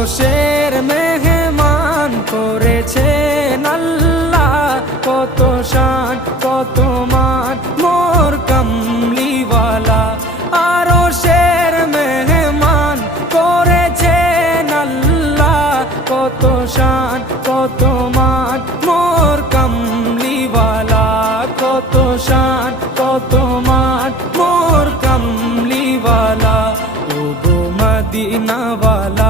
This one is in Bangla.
আরশের মেহমান করেছেন আল্লাহ, কত শান কত মান মোর কামলিওয়ালা। আরশের মেহমান করেছেন আল্লাহ, কত শান কত মান মোর কামলিওয়ালা, কত শান কত মান মোর কামলিওয়ালা। ও গো মদিনাওয়ালা